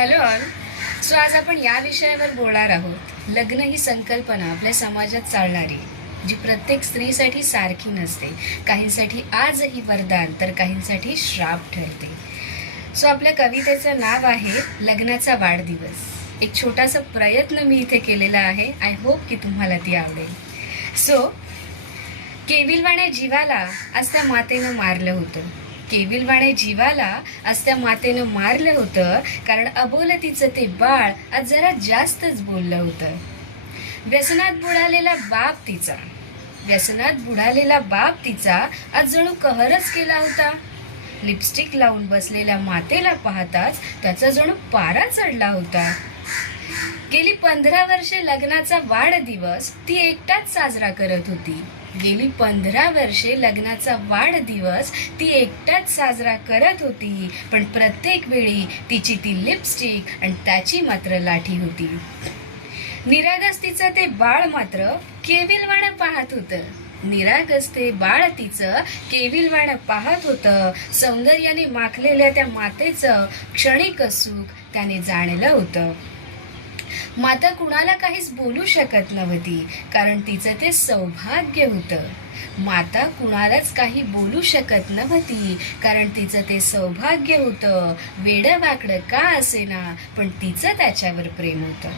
Hello all. So आज आपण या विषयावर बोलणार आहोत. लग्न ही संकल्पना आपल्या समाजात चालणारी, जी प्रत्येक स्त्रीसाठी सारखी नसते. काहींसाठी आजही वरदान तर काहींसाठी श्राप ठरते. सो आपल्या कवितेचं नाव आहे लग्नाचा वाढदिवस. एक छोटासा प्रयत्न मी इथे केलेला आहे. आय होप की तुम्हाला ती आवडेल. सो केविलवाण्या जीवाला आज त्या मातेनं मारलं होतं. केविलवाणे जीवाला आज त्या मातेनं मारलं होतं, कारण अबोलतीचं ते बाळ आज जरा जास्तच बोललं होतं. व्यसनात बुडालेला बाप तिचा आज जणू कहरच केला होता. लिपस्टिक लावून बसलेल्या मातेला पाहताच त्याचा जणू पारा चढला होता. गेली 15 वर्षे लग्नाचा वाढदिवस ती एकटाच साजरा करत होती. पण प्रत्येक वेळी तिची ती लिपस्टिक आणि त्याची मात्र लाठी होती. निरागस तिचं ते बाळ मात्र केविलवाणं पाहत होतं. सौंदर्याने माखलेल्या त्या मातेचं क्षणिक सुख त्याने जाणलं होतं. माता कुणाला काहीच बोलू शकत नव्हती, कारण तिचं ते सौभाग्य होतं. माता कुणालाच काही बोलू शकत नव्हती, कारण तिचं ते सौभाग्य होतं. वेडं-वाकडं का असेना, पण तिचं त्याच्यावर प्रेम होतं.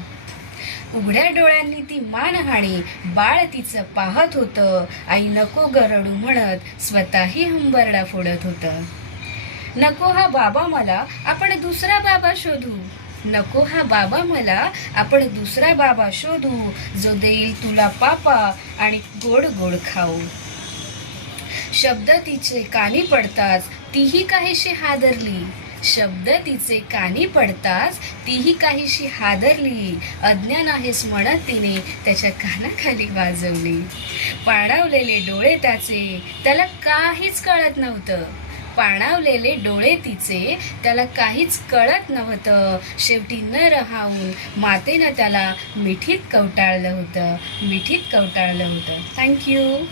उघड्या डोळ्यांनी ती मानहाणी बाळ तिचं पाहत होतं. आई नको गरडू म्हणत स्वतःही हंबरडा फोडत होतं. नको हा बाबा मला, आपण दुसरा बाबा शोधू, जो देईल तुला पापा आणि गोड गोड खाऊ. शब्द तिचे कानी पडताच तीही काहीशी हादरली. अज्ञान आहेस म्हणत तिने त्याच्या कानाखाली वाजवली. पाणावलेले डोळे त्याला काहीच कळत नव्हतं. शेवटी न राहून मातेनं त्याला मिठीत कवटाळलं होतं. थँक्यू.